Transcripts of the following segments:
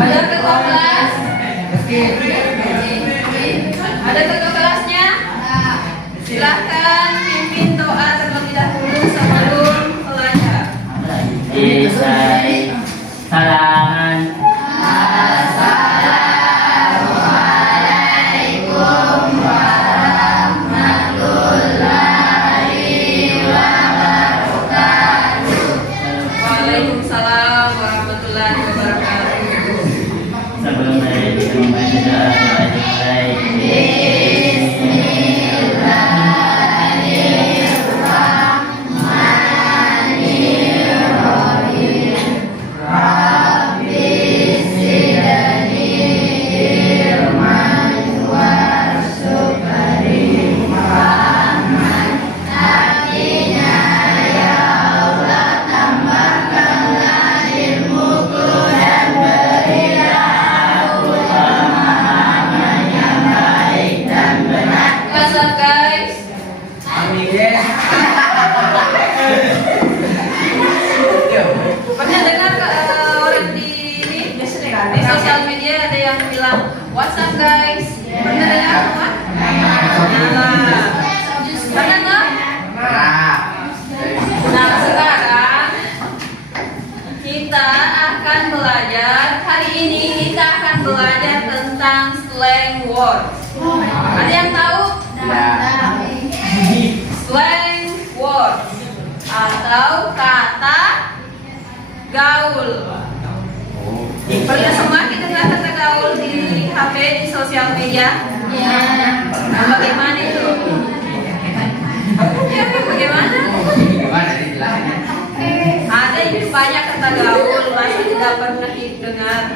Ada ketua kelas? Ada ketua kelasnya? Silahkan pimpin doa terlebih dahulu sebelum belajar. Isai salaman. Assalamualaikum warahmatullahi wabarakatuh. Waalaikumsalam warahmatullahi wabarakatuh. Sebelum kita membaca doa dimulai. Kelas guys. Pernah dengar orang di sosial media ada yang bilang WhatsApp guys? Pernah dengar semua? Nah, pernah nggak? Nah sekarang kita akan belajar, hari ini kita akan belajar tentang slang word. Ada yang tahu? Slang word atau kata gaul. Pernah semua kita dengar kata gaul di HP, di sosial media? Nah, bagaimana itu? Ya, bagaimana? Ada itu banyak kata gaul, masa tidak pernah dengar.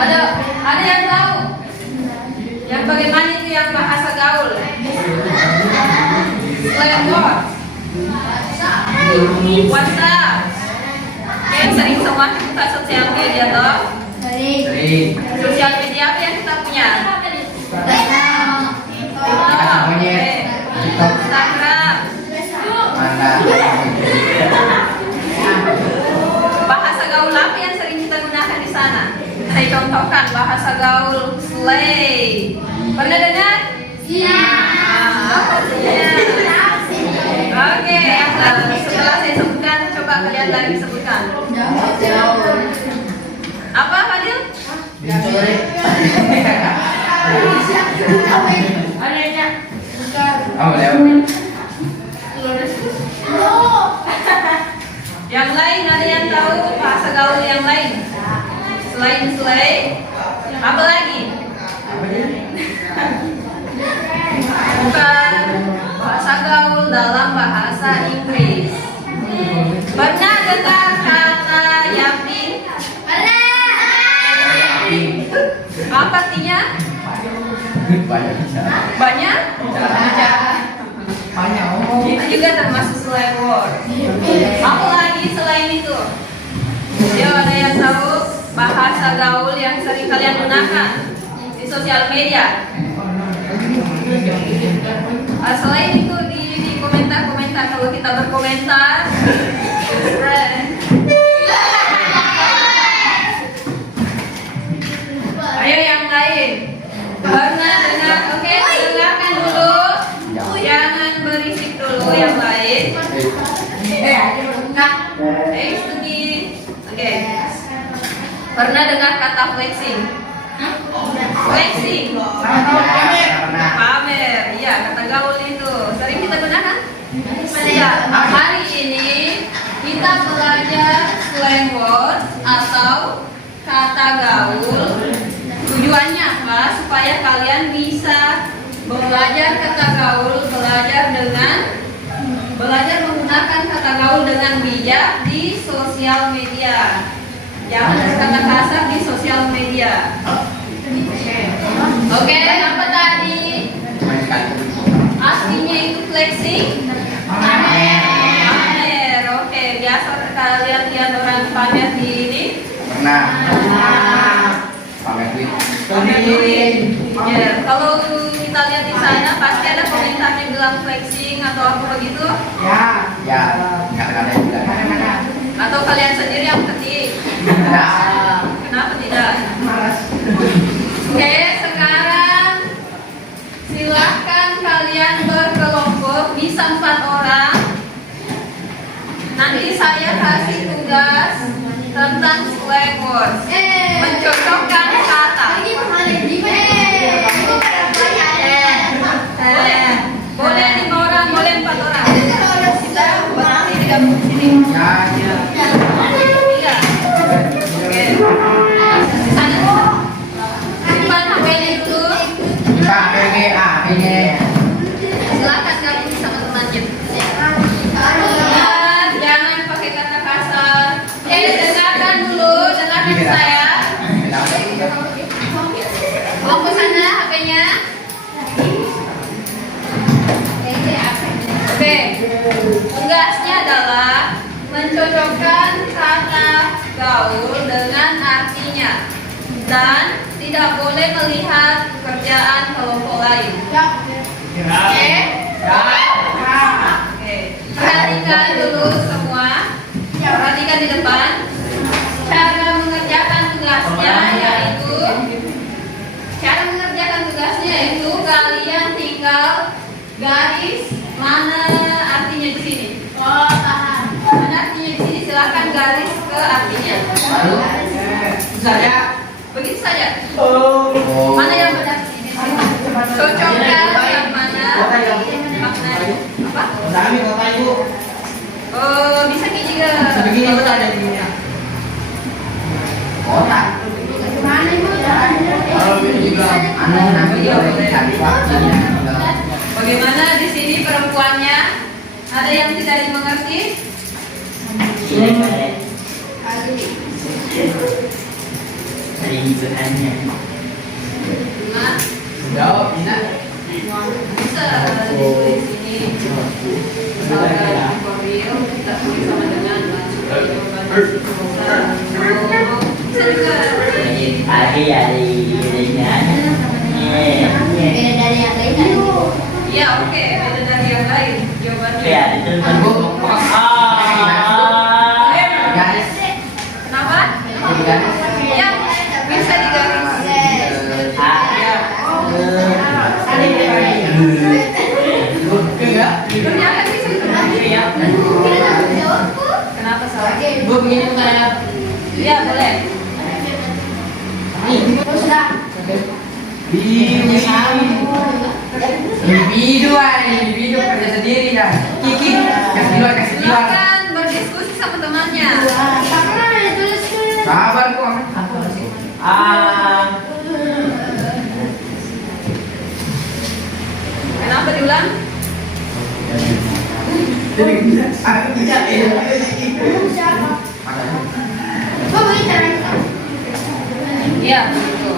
Ada yang tahu? Yang bagaimana itu yang bahasa gaul? Slang word. WhatsApp. Yang sering semua kita sosial media toh? Sosial media apa yang kita punya? TikTok, Instagram. Bahasa gaul apa yang sering kita gunakan di sana? Saya contohkan bahasa gaul slay. Pernah dengar? Apa artinya? Oke, setelah saya sebutkan, coba kalian lagi sebutkan. Apa Fadil? Yang lain ada yang tahu bahasa gaul yang lain? Selain slay, apa lagi? Bukan bahasa gaul dalam bahasa Inggris. Pernah dengar kata yapping? Apa artinya? Banyak? Itu juga termasuk slang word. Apa lagi selain itu? Yo, ada yang tahu bahasa gaul yang sering kalian gunakan di sosial media? Selain itu di komentar-komentar, kalau kita berkomentar, ayo yang lain. Pernah dengar? Oke, dengarkan dulu. Jangan berisik dulu yang lain. Studi. Oke. Pernah dengar kata flexing? Flexing. Pamer. Iya, kata gaul itu. Sering kita gunakan? Ya, hari ini kita belajar slang word atau kata gaul. Tujuannya apa? Supaya kalian bisa belajar kata gaul, belajar menggunakan kata gaul dengan bijak di sosial media. Jangan berkata kasar di sosial media. Oke, apa tadi? Aslinya itu flexing? Pamer. Oke, biasa kalian lihat orang pamer di ini? Pamer duit. Ya, kalau kita lihat di sana pasti ada komentar yang bilang flexing atau apa begitu? Ya, kadang-kadang juga. Atau kalian sendiri yang ketik? Kenapa tidak? Oke, sekarang silahkan kalian berkelompok, bisa 4 orang. Nanti saya kasih tugas tentang slang words, mencocokkan kata. Boleh 5 orang, boleh 4 orang. Kita buat ini gabung sini. Iya. Oke. Sana. Simpan HP-nya dulu. Silakan gabung sama temannya. Jangan pakai kata kasar. Dengarkan dulu, dengarkan saya. Bawa ke sana HP-nya. Oke, tugasnya adalah mencocokkan kata gaul dengan artinya dan tidak boleh melihat pekerjaan kelompok lain. Oke? Oke. Perhatikan dulu semua. Perhatikan di depan. Cara mengerjakan tugasnya yaitu kalian tinggal garis mana artinya di sini. Mana artinya di sini, silakan garis ke artinya. Begitu saja. Mana yang benar? Cocokkan yang mana maknanya. Apa? Oh, bisa juga. Bagaimana di sini perempuannya? Ada yang tidak dimengerti? Rinduannya. Bisa di sini. Misalkan Korea kita tulis sama dengan bisa juga. Ya, oke, beda dari yang lain jawabannya. Kenapa? Ya, bisa digaris. Kerjakan bisa Kenapa salah? Ya, boleh. Individu kerja sendiri dah. Kiki kasih di luar. Silakan berdiskusi sama temannya. Sabar kok. Kenapa diulang? Iya, begitu.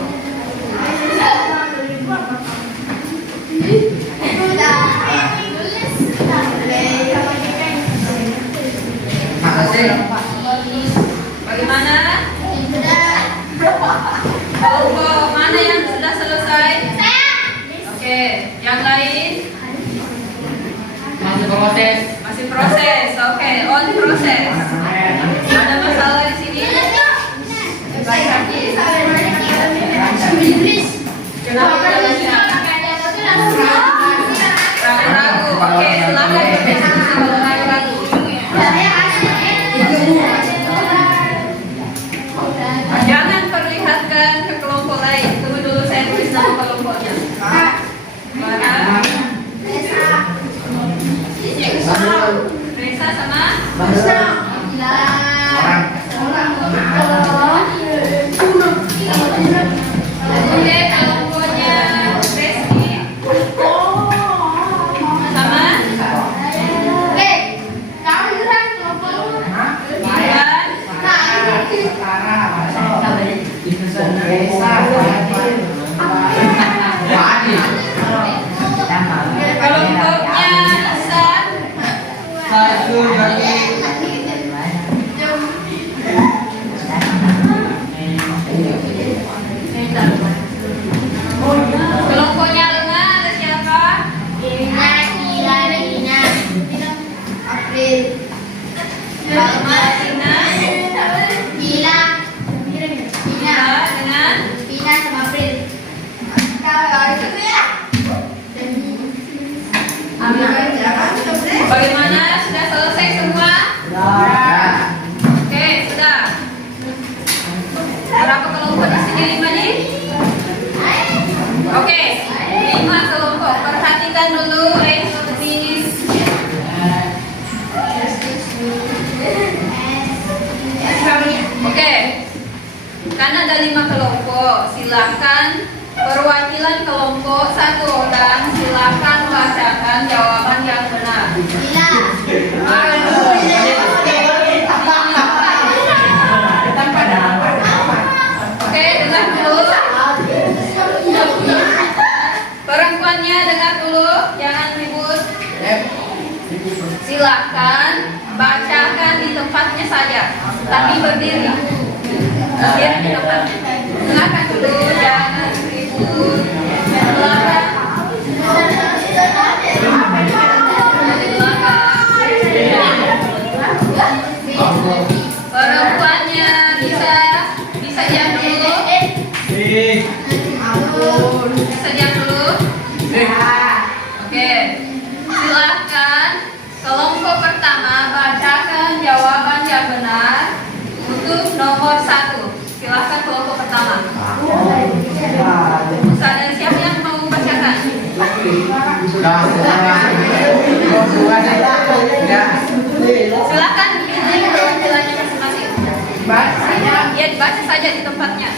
Bagaimana? Kelompok mana yang sudah selesai? Oke, yang lain? Masih proses. Oke, on proses. Ada masalah di sini? Kenapa jalannya? Ragu-ragu. Oke, silakan berdiskusi kalau ragu-ragu. Jangan perlihatkan ke kelompok lain. Tunggu dulu, saya tulis nama kelompoknya. Reza sama? Oke, kelompoknya Reski sama? Kelompoknya Isan. Kelompoknya Lena ada siapa? Alma, Tina, Oke, sudah. Berapa kelompok di sini 5 nih? Oke, 5 kelompok. Perhatikan dulu eksersis. Oke, karena ada 5 kelompok, silakan perwakilan kelompok 1 orang silakan bacakan jawaban yang benar. Oke, dengar dulu. Perempuannya dengar dulu, jangan ribut. Silakan bacakan di tempatnya saja, tapi berdiri. Biar di tempat. Silakan dulu, jangan ribut. Silakan. Perempuannya bisa diam dulu. Bisa diam dulu. Oke, silakan kelompok pertama bacakan jawaban yang benar untuk nomor 1. Silakan kelompok pertama. Ada siapa yang mau bacakan? Silakan pilih perwakilannya masing-masing. Ya, dibaca saja di tempatnya.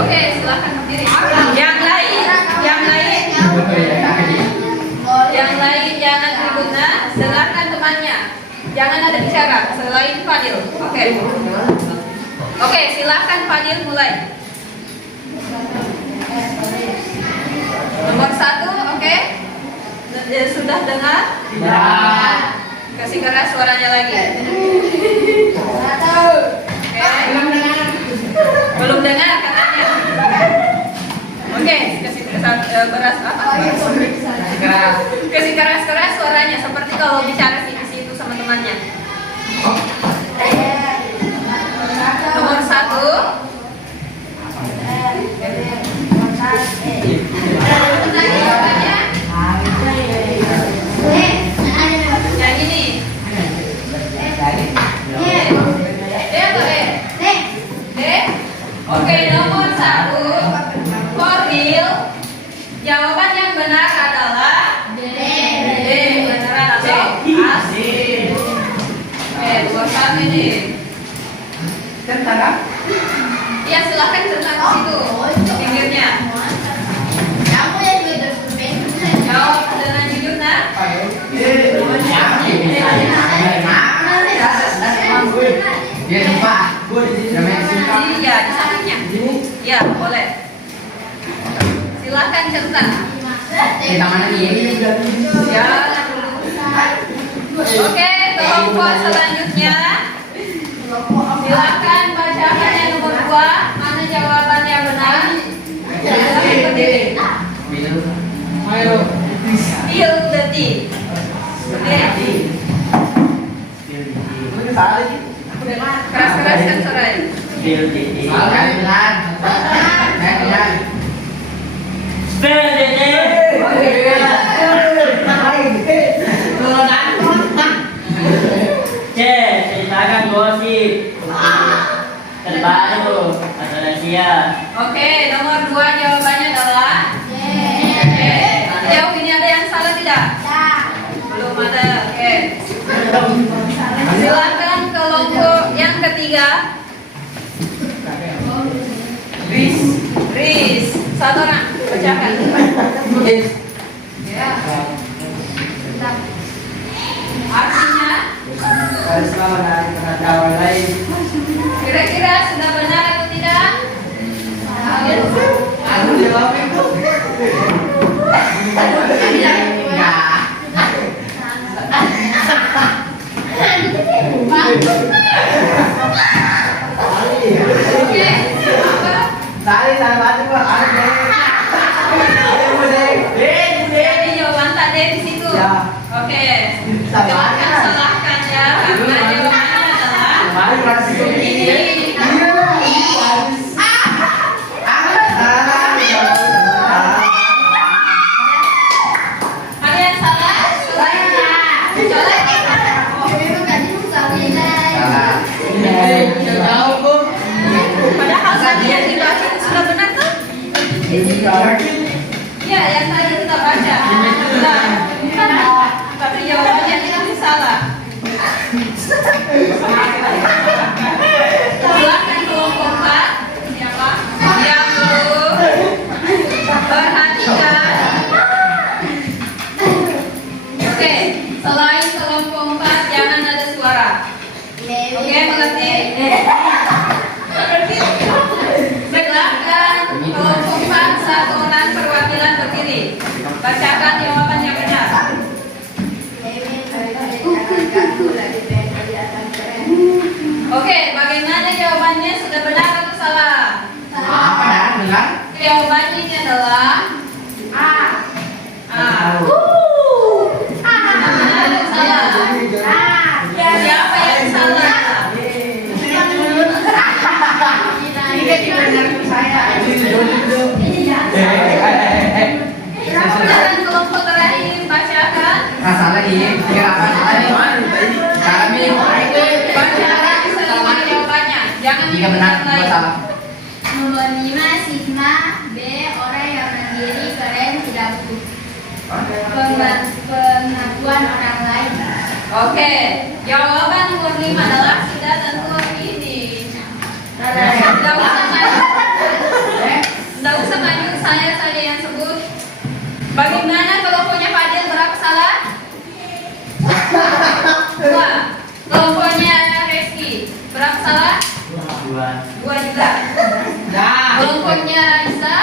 Oke, silakan berdiri. Yang lain jangan ribut, nah. Dengarkan temannya. Jangan ada bicara selain Fadil. Oke, silakan Fadil mulai. Nomor 1, oke. Sudah dengar? Kasih keras suaranya lagi. Belum dengar katanya. Oke, kasih keras apa? Kasih keras suaranya seperti kalau bicara di situ sama temannya. Nomor 1. Yang ini. Oke, nomor 1. For real. Jawaban yang benar adalah D. Beneran atau asik. Oke, nomor 1 ini. Ya, silakan centang ke situ. Pinggirnya. Jawab dengan jujur, nah. Ya, di sampingnya. Ya, boleh. Silakan centang. Ya, oke, kelompok selanjutnya. Silakan bacakan yang nomor 2. Mana jawaban yang benar? Silakan berdiri. Feel the tea. Keras-keraskan suaranya. Ceritakan gosip terbaru atau rahasia. Oke, nomor 2 jawabannya adalah Oke. Jauh ini ada yang salah tidak? Belum ada. Oke. Silakan kelompok yang ketiga. Riz. 1 orang bacakan. Ya. Artinya kira-kira sudah benar atau tidak? Jadi jawaban tadi di situ. Oke. Silakan salahkan ya. Karena jawabannya adalah ini. Ada yang salah? Colek. tadi yang dibaca itu sudah benar tuh? Iya, yang tadi kita baca. Nah, tapi jawabannya itu salah. Silakan kelompok 4. Siapa? Yang belum perhatikan. Oke, selain kelompok 4 jangan ada suara. Oke, mengerti? Silakan kelompok 4 satu orang perwakilan berdiri. Bacakan jawaban yang benar. Oke, bagaimana jawabannya? Sudah benar atau salah? Apa ya? Benar? Jawabannya ini adalah A. Benar atau salah? Siapa yang salah? Silakan kelompok terakhir bacakan. Masalah ini, kenapa? Kami Bacakan semua jawabannya. Jangan tiga benar, dua lain. salah. Nomor 5 Sigma B. Orang yang mandiri, keren, tidak butuh pengakuan orang lain. Oke, jawaban nomor 5 adalah sudah tentu ini. Tidak usah maju. Tidak usah maju, saya saja yang sebut. Bagaimana kelompoknya Fadil berapa salah? 2. Kelompoknya Reski berapa salah? 2 juga. Kelompoknya Raisa?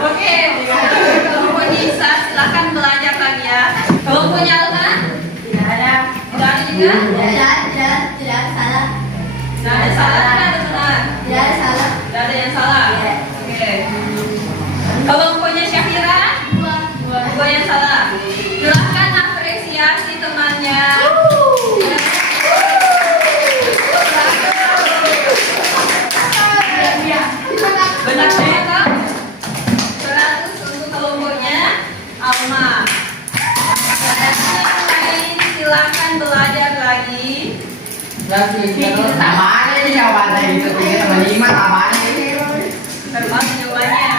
Oke, kelompoknya Isa silakan belajar lagi ya. Kelompoknya Alma? Tidak ada. Tidak ada juga? Tidak salah. Tidak ada salah, tidak ada benar. Tidak ada salah. Tidak ada yang salah. Oke. Kelompoknya Syafira? 2 yang salah. Silahkan apresiasi temannya. Benar semua? 100 untuk kelompoknya Alma. Yang lain silakan belajar lagi. Sama aja ini jawabannya itu. Nomor 5 sama aja ini. Termasuk jawabannya.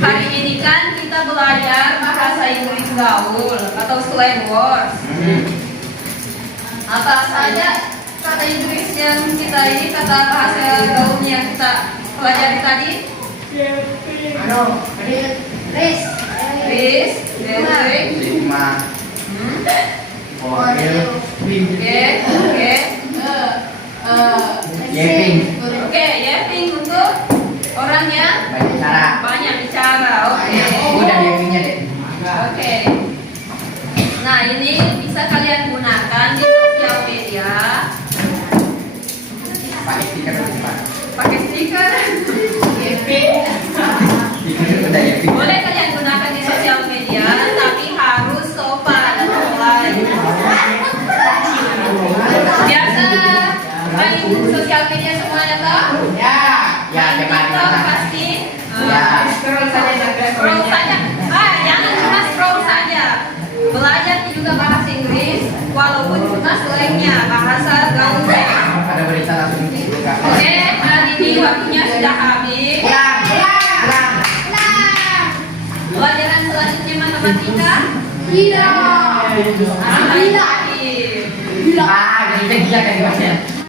Hari ini kan kita belajar bahasa Inggris gaul atau slang words. Apa saja kata Inggris yang kita ini, kata bahasa gaulnya yang kita pelajari tadi? Riz. Risk, dealing, 5. Oke. oke. Yeping. Oke, yapping untuk orang yang Banyak cara. banyak bicara. Oke. Udah yepingnya deh. Oke. Nah, ini bisa kalian gunakan di sosial media. Pakai stiker depan. Pakai stiker. Yapping. Stiker udah yeping. Boleh kalian gunakan di sosial media, tapi harus sopan dan polite. Biasa main sosial media semuanya toh? Ya, ya Main depan. TikTok pasti. Ya. Scroll saja. Jangan cuma scroll saja. Belajar juga bahasa Inggris, walaupun cuma slangnya, bahasa gaulnya. Ada berita langsung dibuka. Oke, hari ini waktunya sudah habis. Pulang. Pelajaran selanjutnya matematika. Tidak. Tidak. Ah, gitu dia kayak gimana?